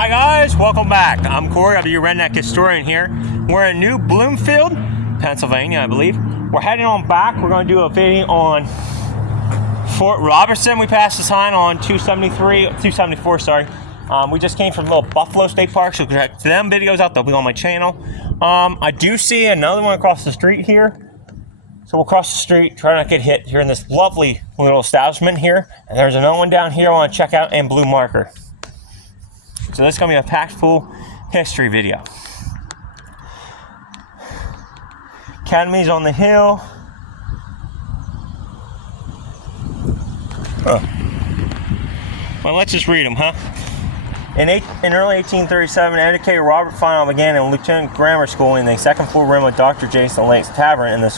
Hi guys, welcome back. I'm Corey, I'll be your redneck historian here. We're in New Bloomfield, Pennsylvania, I believe. We're heading on back. We're going to do a video on Fort Robertson. We passed the sign on 274, sorry. We just came from little Buffalo State Park, so check them videos out. They'll be on my channel. I do see another one across the street here. So we'll cross the street, try not to get hit here in this lovely little establishment here. And there's another one down here I want to check out in blue marker. So this is going to be a packed full history video. Academy's on the hill. Well, let's just read them, huh? In early 1837, educator Robert Final began in Lieutenant Grammar School in the second floor room of Dr. Jason Lake's Tavern in the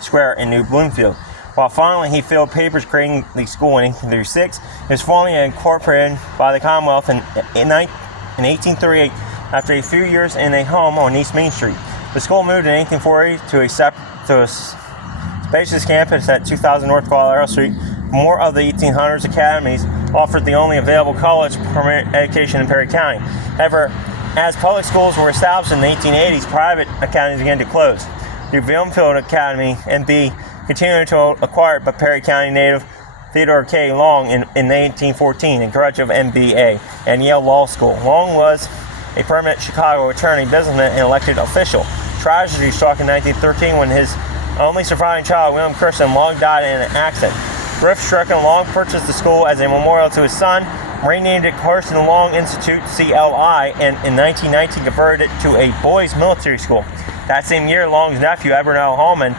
square in New Bloomfield. While finally he filled papers creating the school in 1836, it was formally incorporated by the Commonwealth in 1838 after a few years in a home on East Main Street. The school moved in 1848 to a spacious campus at 2000 North Colorado Street. More of the 1800s academies offered the only available college permanent education in Perry County. However, as public schools were established in the 1880s, private academies began to close. The Bloomfield Academy, MB, continued to acquired by Perry County native Theodore K. Long in 1814, a graduate of MBA and Yale Law School. Long was a permanent Chicago attorney, businessman, and elected official. Tragedy struck in 1913 when his only surviving child, William Christian Long, died in an accident. Grief-stricken, Long purchased the school as a memorial to his son, renamed it Carson Long Institute, CLI, and in 1919 converted it to a boys' military school. That same year, Long's nephew, Edward L. Holman,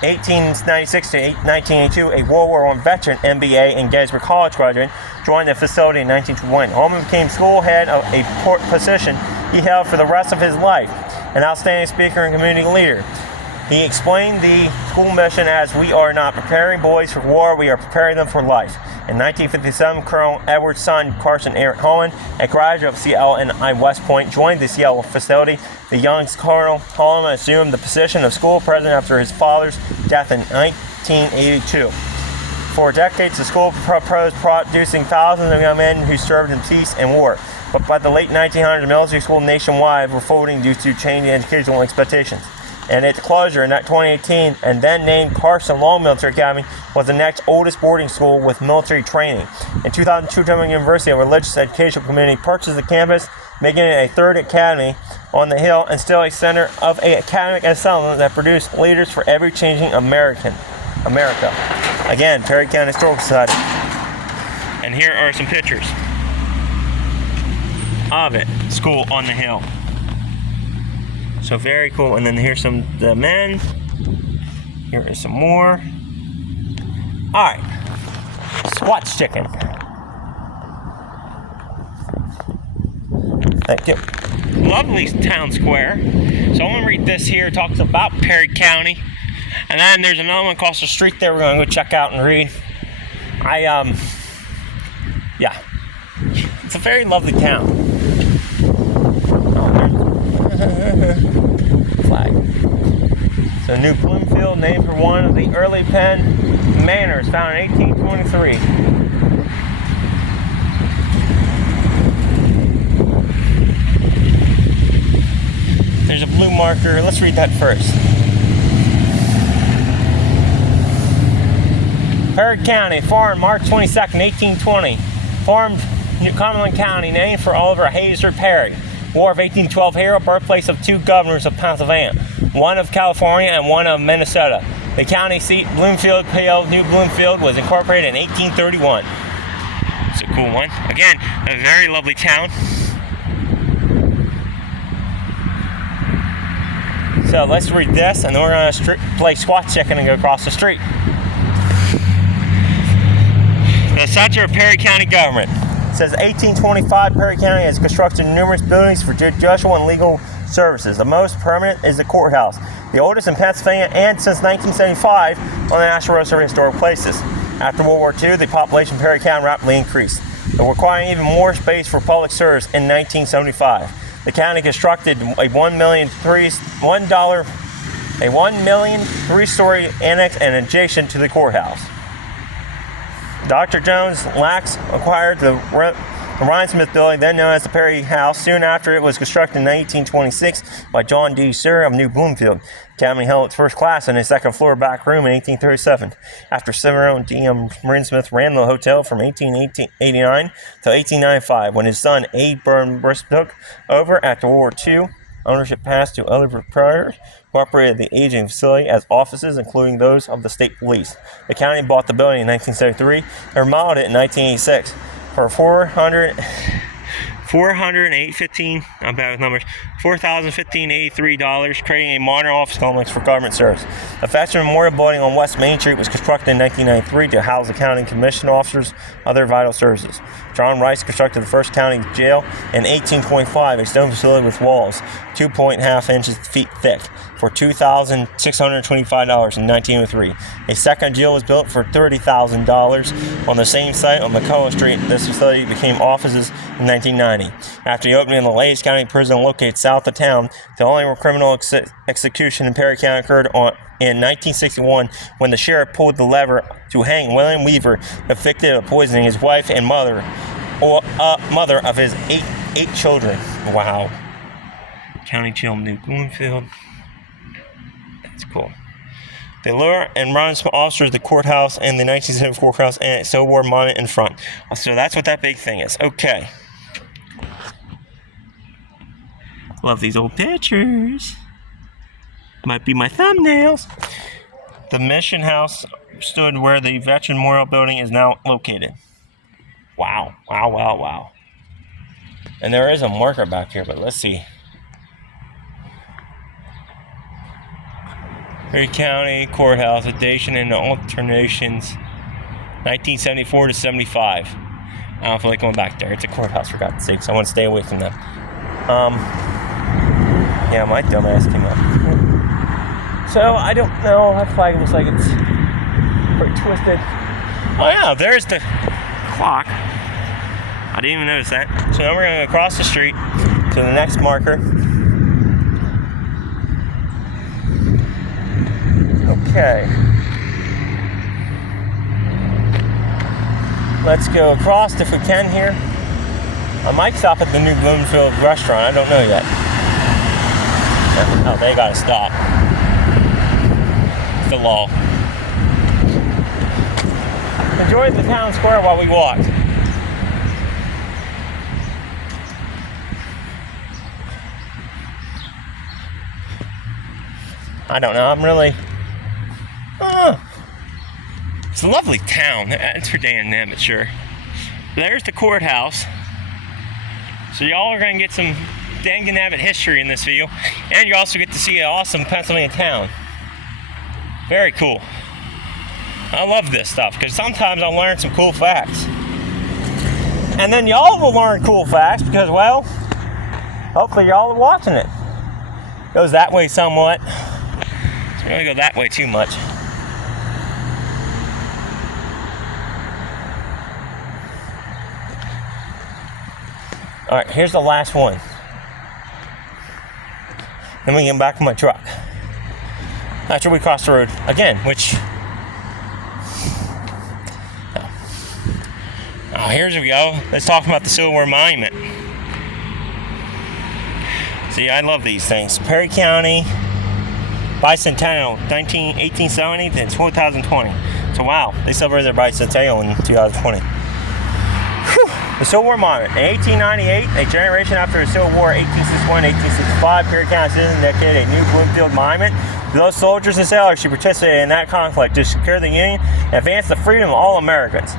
1896 to 1982, a World War I veteran, MBA, and Gettysburg College graduate, joined the facility in 1921. Holman became school head of a position he held for the rest of his life, an outstanding speaker and community leader. He explained the school mission as, "We are not preparing boys for war, we are preparing them for life." In 1957, Colonel Edward's son, Carson Eric Holman, a graduate of CLNI West Point, joined the Seattle facility. The young Colonel Holman assumed the position of school president after his father's death in 1982. For decades, the school proposed producing thousands of young men who served in peace and war. But by the late 1900s, military schools nationwide were folding due to changing educational expectations. And its closure in 2018, and then named Carson Long Military Academy, was the next oldest boarding school with military training. In 2002, Tubman University, a religious educational community, purchased the campus, making it a third academy on the hill and still a center of an academic assembly that produced leaders for every changing America. Again, Perry County Historical Society. And here are some pictures of it, school on the hill. So very cool. And then here's some of the men. Here is some more. Alright. Swatch chicken. Thank you. Lovely town square. So I'm going to read this here. It talks about Perry County. And then there's another one across the street there we're going to go check out and read. Yeah. It's a very lovely town. Flag. So New Bloomfield, named for one of the early Penn manors found in 1823. There's a blue marker. Let's read that first. Perry County, formed March 22nd, 1820. Formed Cumberland County, named for Oliver Hazard Perry. War of 1812 hero, birthplace of two governors of Pennsylvania, one of California and one of Minnesota. The county seat, Bloomfield, PO, New Bloomfield, was incorporated in 1831. It's a cool one. Again, a very lovely town. So let's read this, and then we're going to play squat chicken and go across the street. The center of Perry County government. It says 1825, Perry County has constructed numerous buildings for judicial and legal services. The most permanent is the courthouse, the oldest in Pennsylvania and since 1975 on the National Register of Historic Places. After World War II, the population of Perry County rapidly increased, but requiring even more space for public service in 1975. The county constructed a $1 million three-story annex and adjacent to the courthouse. Dr. Jones Lax acquired the The Ryan Smith Building, then known as the Perry House, soon after it was constructed in 1826 by John D. Surrey of New Bloomfield. The Academy held its first class in a second-floor back room in 1837. After Several D.M. Smith ran the hotel from 1889 to 1895, when his son A. Burns took over after World War II. Ownership passed to other proprietors who operated the aging facility as offices, including those of the state police. The county bought the building in 1973 and remodeled it in 1986 for $4,015.83, creating a modern office complex for government service. The Thatcher Memorial Building on West Main Street was constructed in 1993 to house the county commission officers, other vital services. John Rice constructed the first county jail in 1825, a stone facility with walls 2.5 feet thick, for $2,625 in 1903. A second jail was built for $30,000 on the same site on McCullough Street. This facility became offices in 1990. After the opening of the Ladies County Prison located south of town, the only criminal execution in Perry County occurred in 1961 when the sheriff pulled the lever to hang William Weaver, convicted of poisoning his wife and mother of his eight children. Wow. County Jail, New Bloomfield. That's cool. They lure and run some officers the courthouse and the 1974 courthouse and Civil War monument in front. So that's what that big thing is. Okay. Love these old pictures. Might be my thumbnails. The Mission House stood where the Veteran Memorial Building is now located. Wow. Wow, wow, wow. And there is a marker back here, but let's see. Perry County Courthouse, addition and alternations, 1974 to 75. I don't feel like going back there. It's a courthouse, for God's sake, so I want to stay away from that. Yeah, my dumbass came up. So, I don't know. That flag looks like it's pretty twisted. Oh, yeah, there's the clock. I didn't even notice that. So now we're going to go across the street to the next marker. Okay. Let's go across if we can here. I might stop at the New Bloomfield restaurant. I don't know yet. Oh, they gotta stop. It's the law. Enjoyed the town square while we walked. I don't know. I'm really... It's a lovely town. It's for damn amateur. There's the courthouse. So y'all are going to get some dang-nabbit history in this video. And you also get to see an awesome Pennsylvania town. Very cool. I love this stuff because sometimes I'll learn some cool facts. And then y'all will learn cool facts because, well, hopefully y'all are watching it. Goes that way somewhat. It's going to go that way too much. Alright, here's the last one. Then we get back to my truck. After we cross the road again, which... Oh, here we go. Let's talk about the Civil War Monument. See, I love these things. Perry County Bicentennial, 1870 to 2020. So wow, they celebrated their bicentennial in 2020. The Civil War Monument. In 1898, a generation after the Civil War, 1861-1865, Perry County citizens dedicated a new Bloomfield monument to those soldiers and sailors who participated in that conflict to secure the Union and advance the freedom of all Americans.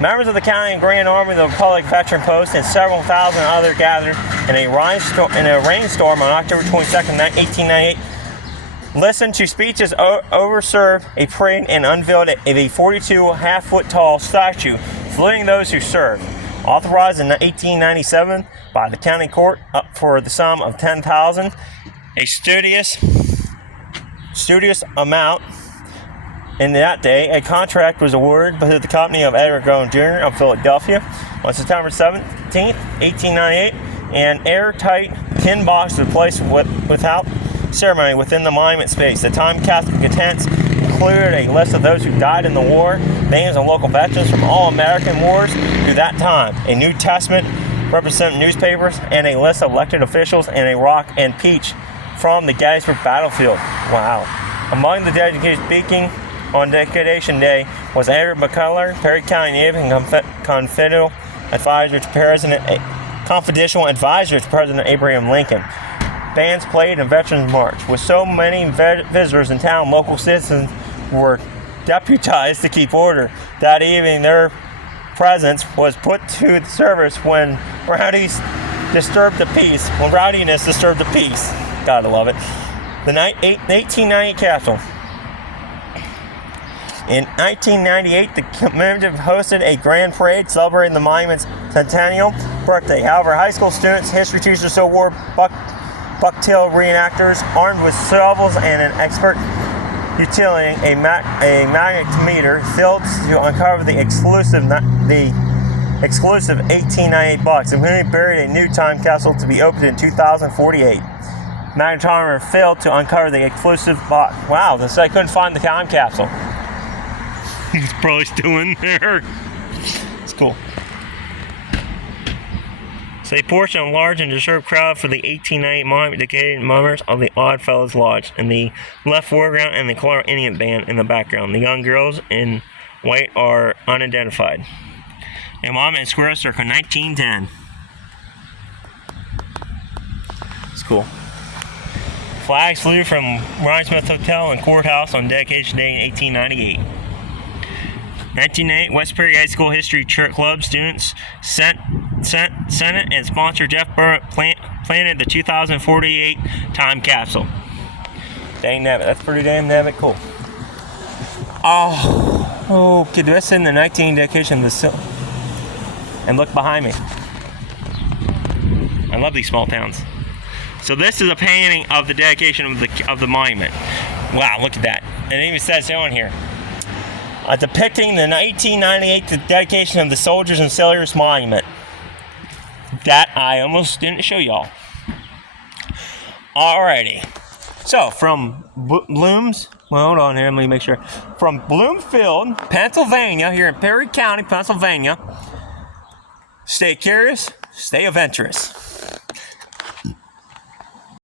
Members of the County and Grand Army of the Republic Veteran Post and several thousand others gathered in a rainstorm on October 22nd, 1898. Listened to speeches, overserved a parade, and unveiled a 42 half-foot tall statue saluting those who served. Authorized in 1897 by the county court up for the sum of $10,000, a studious amount. In that day, a contract was awarded to the company of Edward Goen Jr. of Philadelphia on September 17th, 1898. An airtight tin box was placed without ceremony within the monument space. The time Catholic contents included a list of those who died in the war, names of local veterans from all American wars through that time, a New Testament represent newspapers, and a list of elected officials, and a rock and peach from the Gettysburg battlefield. Wow. Among the delegates speaking on Dedication Day was Andrew McCullough, Perry County Native and confidential advisor to President Abraham Lincoln. Bands played and Veterans March. With so many visitors in town, local citizens were deputized to keep order. That evening, their presence was put to the service when rowdiness disturbed the peace. Gotta love it. The 1890 capsule. In 1998, the commemorative hosted a grand parade celebrating the monument's centennial birthday. However, high school students, history teachers, so wore bucktail reenactors armed with shovels and an expert utility, a magnetometer, filled to uncover the exclusive 1898 box. The community buried a new time capsule to be opened in 2048. Magnetometer filled to uncover the exclusive box. Wow, this I couldn't find the time capsule. It's probably still in there. It's cool. So a portion of a large and disturbed crowd for the 1898 monument dedicated members of the Odd Fellows Lodge in the left foreground and the Colorado Indian Band in the background. The young girls in white are unidentified. A monument in square circa 1910. It's cool. Flags flew from Ryan Smith Hotel and Courthouse on Dedication Day in 1898. 1998, West Perry High School History Club students Senate and sponsor Jeff Burr planted the 2048 time capsule. Dang nabbit, that's pretty damn nabbit cool. Oh, okay, this in the 19 dedication of the and look behind me. I love these small towns. So this is a painting of the dedication of the monument. Wow, look at that. And it even says so on here. Depicting the 1998 dedication of the Soldiers and Sailors Monument. That I almost didn't show y'all. Alrighty. So, from hold on here, let me make sure. From Bloomfield, Pennsylvania, here in Perry County, Pennsylvania. Stay curious, stay adventurous.